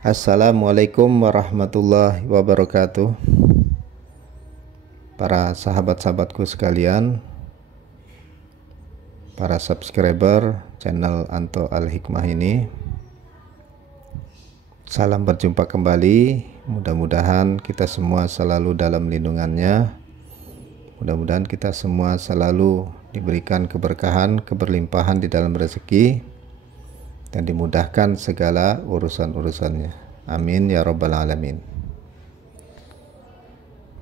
Assalamualaikum warahmatullahi wabarakatuh. Para sahabat-sahabatku sekalian, para subscriber channel Anto Al-Hikmah ini, salam berjumpa kembali. Mudah-mudahan kita semua selalu dalam lindungannya. Mudah-mudahan kita semua selalu diberikan keberkahan, keberlimpahan di dalam rezeki, dan dimudahkan segala urusan-urusannya. Amin ya rabbal alamin.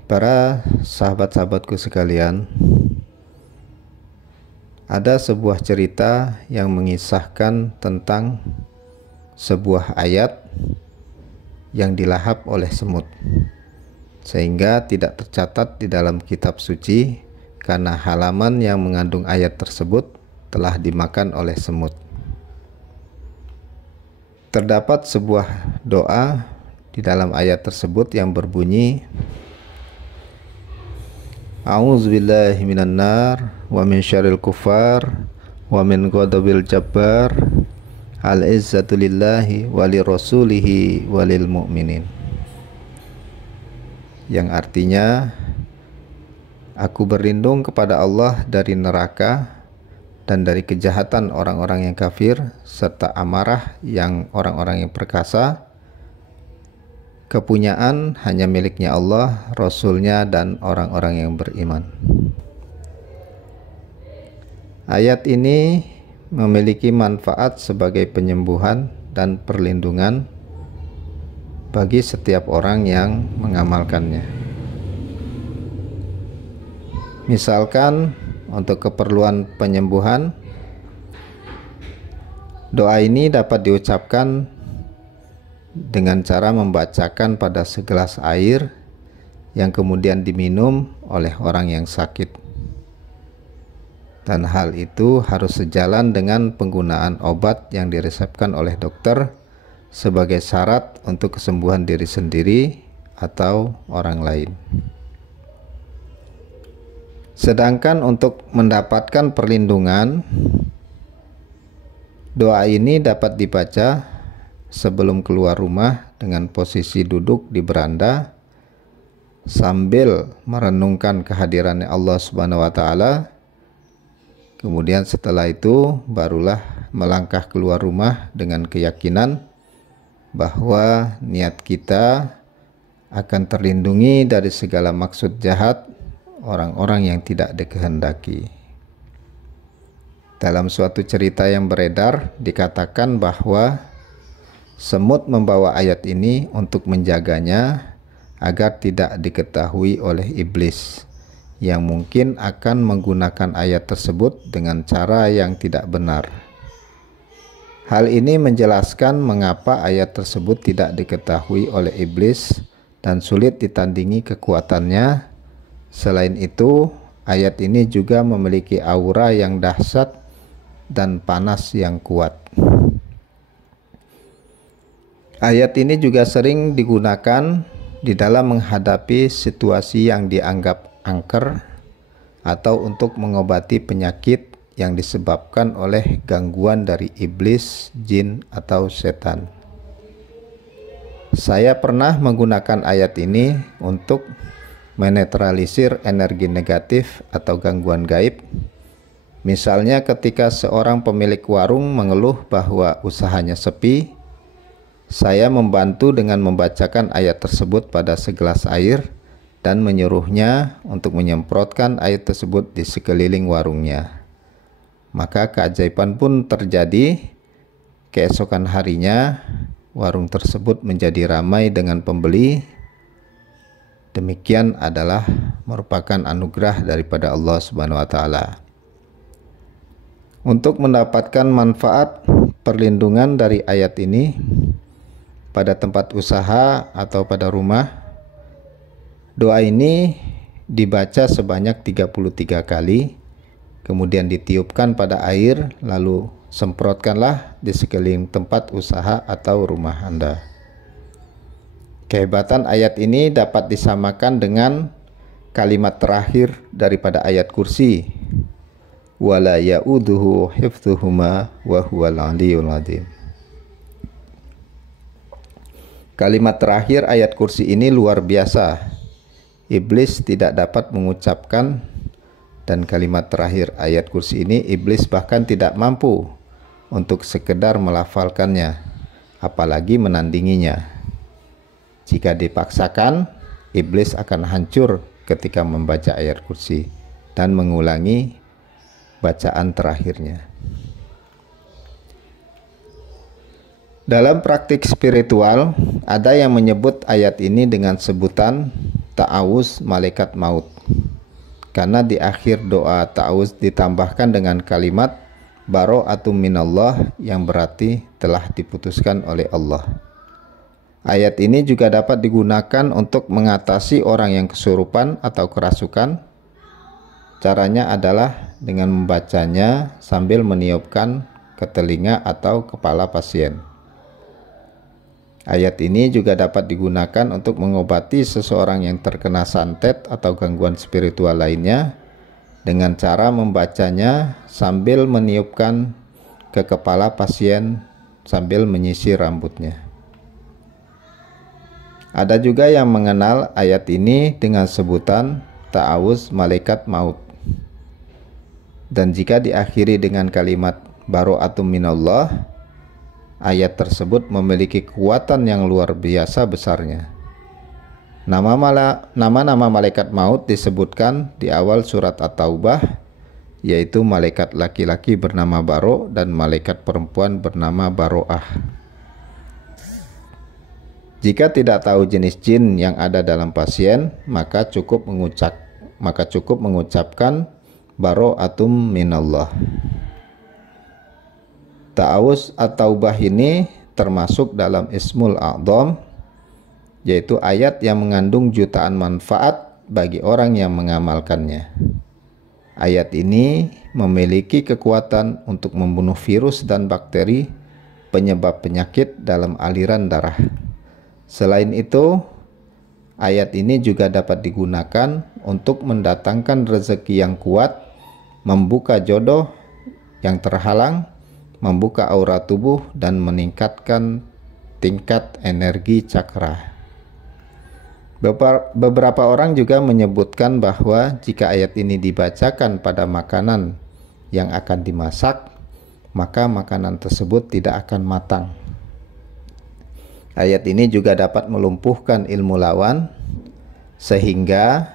Para sahabat-sahabatku sekalian, ada sebuah cerita yang mengisahkan tentang sebuah ayat yang dilahap oleh semut, sehingga tidak tercatat di dalam kitab suci karena halaman yang mengandung ayat tersebut telah dimakan oleh semut. Terdapat sebuah doa di dalam ayat tersebut yang berbunyi, A'udzubillahi minan nar wa min syarril kufar wa min ghadabil jabbar al-izzatu lillahi wa li rasulihi wa lil mu'minin. Yang artinya, aku berlindung kepada Allah dari neraka dan dari kejahatan orang-orang yang kafir, serta amarah yang orang-orang yang perkasa. Kepunyaan hanya miliknya Allah, Rasulnya, dan orang-orang yang beriman. Ayat ini memiliki manfaat sebagai penyembuhan dan perlindungan bagi setiap orang yang mengamalkannya. Misalkan, untuk keperluan penyembuhan, doa ini dapat diucapkan dengan cara membacakan pada segelas air yang kemudian diminum oleh orang yang sakit. Dan hal itu harus sejalan dengan penggunaan obat yang diresepkan oleh dokter sebagai syarat untuk kesembuhan diri sendiri atau orang lain. Sedangkan untuk mendapatkan perlindungan, doa ini dapat dibaca sebelum keluar rumah dengan posisi duduk di beranda sambil merenungkan kehadirannya Allah Subhanahu wa taala. Kemudian setelah itu barulah melangkah keluar rumah dengan keyakinan bahwa niat kita akan terlindungi dari segala maksud jahat orang-orang yang tidak dikehendaki. Dalam suatu cerita yang beredar dikatakan bahwa semut membawa ayat ini untuk menjaganya agar tidak diketahui oleh iblis yang mungkin akan menggunakan ayat tersebut dengan cara yang tidak benar. Hal ini menjelaskan mengapa ayat tersebut tidak diketahui oleh iblis dan sulit ditandingi kekuatannya. Selain itu, ayat ini juga memiliki aura yang dahsyat dan panas yang kuat. Ayat ini juga sering digunakan di dalam menghadapi situasi yang dianggap angker atau untuk mengobati penyakit yang disebabkan oleh gangguan dari iblis, jin, atau setan. Saya pernah menggunakan ayat ini untuk menetralisir energi negatif atau gangguan gaib. Misalnya ketika seorang pemilik warung mengeluh bahwa usahanya sepi, saya membantu dengan membacakan ayat tersebut pada segelas air dan menyuruhnya untuk menyemprotkan air tersebut di sekeliling warungnya. Maka keajaiban pun terjadi. Keesokan harinya, warung tersebut menjadi ramai dengan pembeli. Demikian adalah merupakan anugerah daripada Allah Subhanahu wa taala. Untuk mendapatkan manfaat perlindungan dari ayat ini pada tempat usaha atau pada rumah, doa ini dibaca sebanyak 33 kali, kemudian ditiupkan pada air, lalu semprotkanlah di sekeliling tempat usaha atau rumah Anda. Kehebatan ayat ini dapat disamakan dengan kalimat terakhir daripada ayat kursi, wala ya'uduhu hifdhuhuma wa huwal aliyyul azim. Kalimat terakhir ayat kursi ini luar biasa. Iblis tidak dapat mengucapkan, dan kalimat terakhir ayat kursi ini iblis bahkan tidak mampu untuk sekedar melafalkannya, apalagi menandinginya. Jika dipaksakan, iblis akan hancur ketika membaca ayat kursi dan mengulangi bacaan terakhirnya. Dalam praktik spiritual, ada yang menyebut ayat ini dengan sebutan ta'awuz malaikat maut. Karena di akhir doa ta'awuz ditambahkan dengan kalimat bara'atun minallah yang berarti telah diputuskan oleh Allah. Ayat ini juga dapat digunakan untuk mengatasi orang yang kesurupan atau kerasukan. Caranya adalah dengan membacanya sambil meniupkan ke telinga atau kepala pasien. Ayat ini juga dapat digunakan untuk mengobati seseorang yang terkena santet atau gangguan spiritual lainnya dengan cara membacanya sambil meniupkan ke kepala pasien sambil menyisir rambutnya. Ada juga yang mengenal ayat ini dengan sebutan ta'awuz malaikat maut. Dan jika diakhiri dengan kalimat bara'atun minallah, ayat tersebut memiliki kekuatan yang luar biasa besarnya. Nama-nama malaikat maut disebutkan di awal surat At-Taubah, yaitu malaikat laki-laki bernama Baro dan malaikat perempuan bernama Baroah. Jika tidak tahu jenis jin yang ada dalam pasien, maka cukup mengucapkan bara'atum minallah. Ta'awuz at-taubah ini termasuk dalam Ismul A'dham, yaitu ayat yang mengandung jutaan manfaat bagi orang yang mengamalkannya. Ayat ini memiliki kekuatan untuk membunuh virus dan bakteri penyebab penyakit dalam aliran darah. Selain itu, ayat ini juga dapat digunakan untuk mendatangkan rezeki yang kuat, membuka jodoh yang terhalang, membuka aura tubuh, dan meningkatkan tingkat energi cakra. Beberapa orang juga menyebutkan bahwa jika ayat ini dibacakan pada makanan yang akan dimasak, maka makanan tersebut tidak akan matang. Ayat ini juga dapat melumpuhkan ilmu lawan, sehingga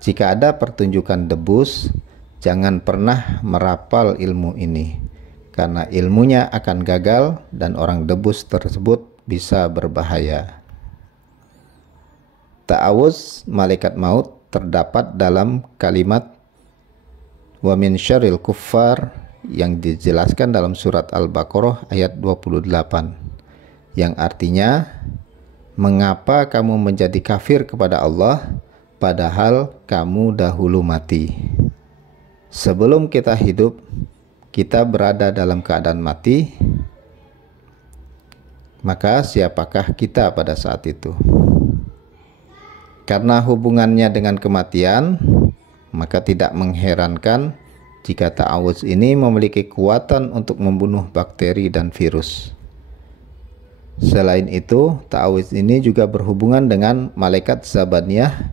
jika ada pertunjukan debus, jangan pernah merapal ilmu ini, karena ilmunya akan gagal dan orang debus tersebut bisa berbahaya. Ta'awuz malaikat maut terdapat dalam kalimat wa min syarril kuffar yang dijelaskan dalam surat Al-Baqarah ayat 28, yang artinya, mengapa kamu menjadi kafir kepada Allah padahal kamu dahulu mati. Sebelum kita hidup, kita berada dalam keadaan mati, maka siapakah kita pada saat itu? Karena hubungannya dengan kematian, maka tidak mengherankan jika ta'awuz ini memiliki kekuatan untuk membunuh bakteri dan virus. Selain itu, ta'awuz ini juga berhubungan dengan malaikat Zabaniyah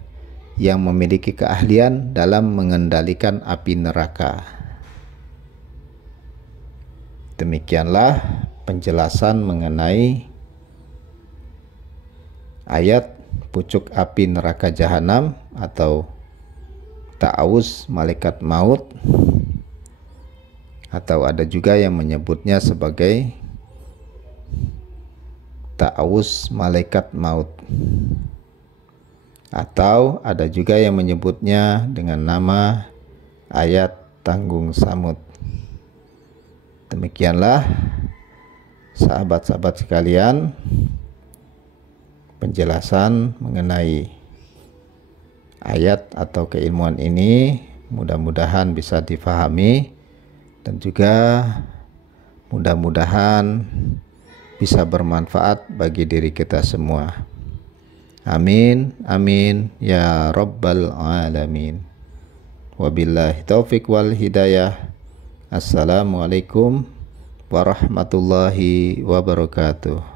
yang memiliki keahlian dalam mengendalikan api neraka. Demikianlah penjelasan mengenai ayat pucuk api neraka jahanam atau ta'awuz malaikat maut, atau ada juga yang menyebutnya sebagai ta'awuz malaikat maut, atau ada juga yang menyebutnya dengan nama ayat tanggung samud. Demikianlah sahabat-sahabat sekalian penjelasan mengenai ayat atau keilmuan ini, mudah-mudahan bisa difahami dan juga mudah-mudahan bisa bermanfaat bagi diri kita semua. Amin, amin, ya rabbal alamin. Wabillahi taufik wal hidayah. Assalamualaikum warahmatullahi wabarakatuh.